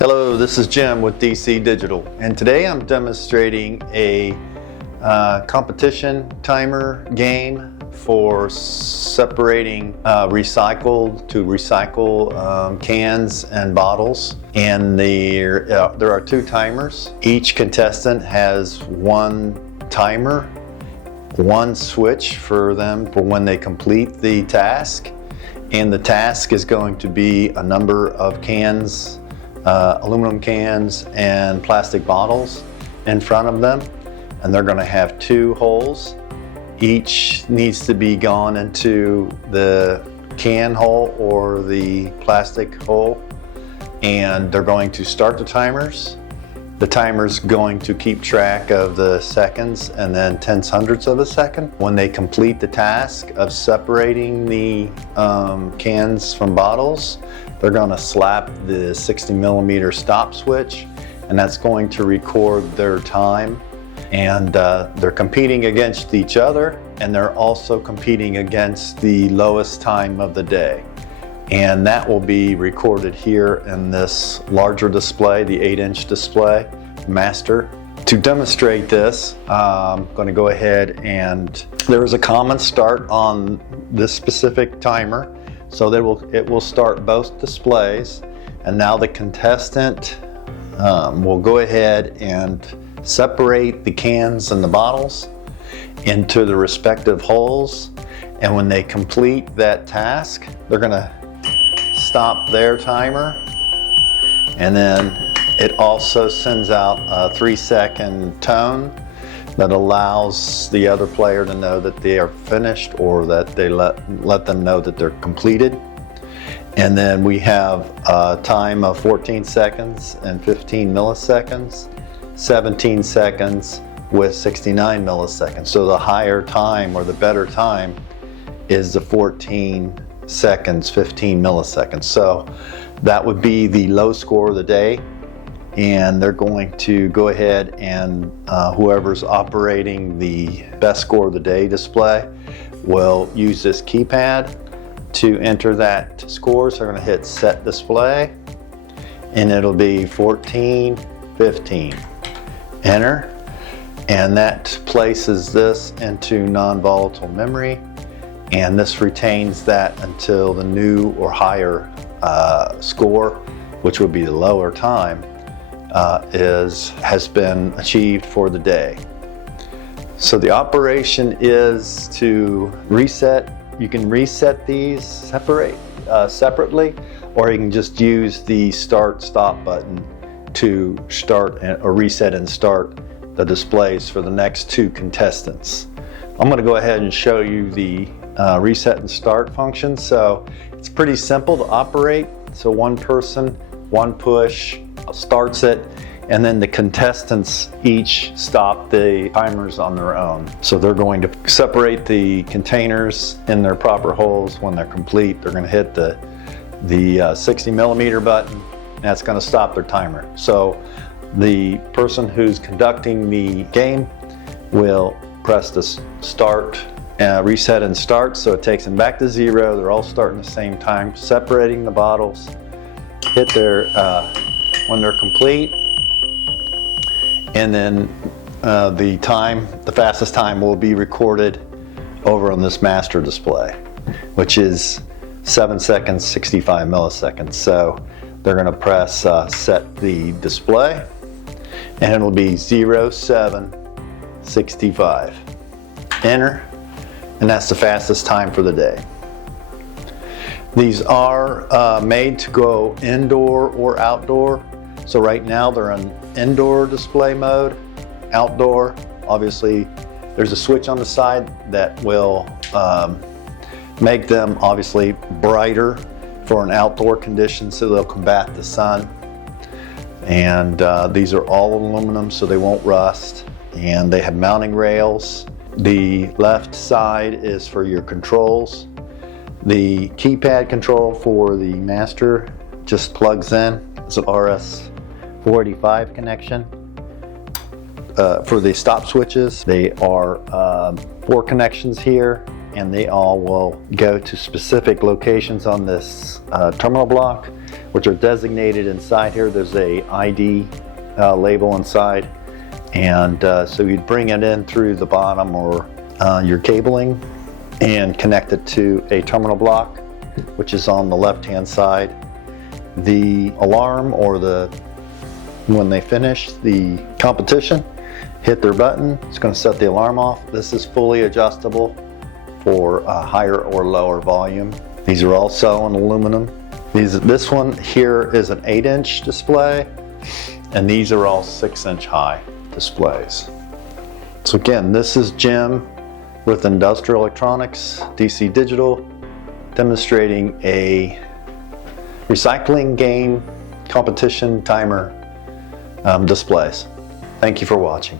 Hello, this is Jim with DC Digital, and today I'm demonstrating a competition timer game for separating recycled to recycle cans and bottles. And there are two timers. Each contestant has one timer, one switch for them for when they complete the task. And the task is going to be a number of cans, aluminum cans and plastic bottles in front of them, and they're going to have two holes. Each needs to be gone into the can hole or the plastic hole, and they're going to start the timers. The timer's going to keep track of the seconds and then tenths hundredths of a second. When they complete the task of separating the cans from bottles, they're going to slap the 60mm stop switch, and that's going to record their time. And they're competing against each other, and they're also competing against the lowest time of the day. And that will be recorded here in this larger display, the 8-inch display, master. To demonstrate this, I'm going to go ahead and there is a common start on this specific timer. So it will start both displays, and now the contestant will go ahead and separate the cans and the bottles into the respective holes. And when they complete that task, they're going to stop their timer, and then it also sends out a 3-second tone that allows the other player to know that they are finished, or that they let them know that they're completed. And then we have a time of 14 seconds and 15 milliseconds, 17 seconds with 69 milliseconds. So the higher time, or the better time, is the 14 seconds, 15 milliseconds. So that would be the low score of the day. And they're going to go ahead and whoever's operating the best score of the day display will use this keypad to enter that score. So they're going to hit set display, and it'll be 14, 15. Enter, and that places this into non-volatile memory, and this retains that until the new or higher score, which would be the lower time, has been achieved for the day. So the operation is to reset. You can reset these separately, or you can just use the start-stop button to start or reset and start the displays for the next two contestants. I'm going to go ahead and show you the reset and start function. So it's pretty simple to operate. So one person, one push starts it, and then the contestants each stop the timers on their own. So they're going to separate the containers in their proper holes. When they're complete, they're going to hit the 60mm button, and that's going to stop their timer. So the person who's conducting the game will press the start, reset and start, so it takes them back to zero. They're all starting at the same time, separating the bottles, hit their when they're complete, and then the fastest time will be recorded over on this master display, which is 7 seconds, 65 milliseconds. So they're going to press set the display, and it'll be 0765. Enter, and that's the fastest time for the day. These are made to go indoor or outdoor. So right now they're in indoor display mode. Outdoor, obviously, there's a switch on the side that will make them obviously brighter for an outdoor condition, so they'll combat the sun. And these are all aluminum, so they won't rust. And they have mounting rails. The left side is for your controls. The keypad control for the master just plugs in. It's an RS-485 connection. For the stop switches, they are 4 connections here. and they all will go to specific locations on this terminal block, which are designated inside here. There's a ID label inside, and so you'd bring it in through the bottom or your cabling and connect it to a terminal block, which is on the left-hand side. The alarm, or when they finish the competition, hit their button, it's going to set the alarm off. This is fully adjustable for higher or lower volume. These are also in aluminum. This one here is an 8-inch display, and these are all 6-inch high displays. So again, this is Jim with Industrial Electronics, DC Digital, demonstrating a recycling game competition timer displays. Thank you for watching.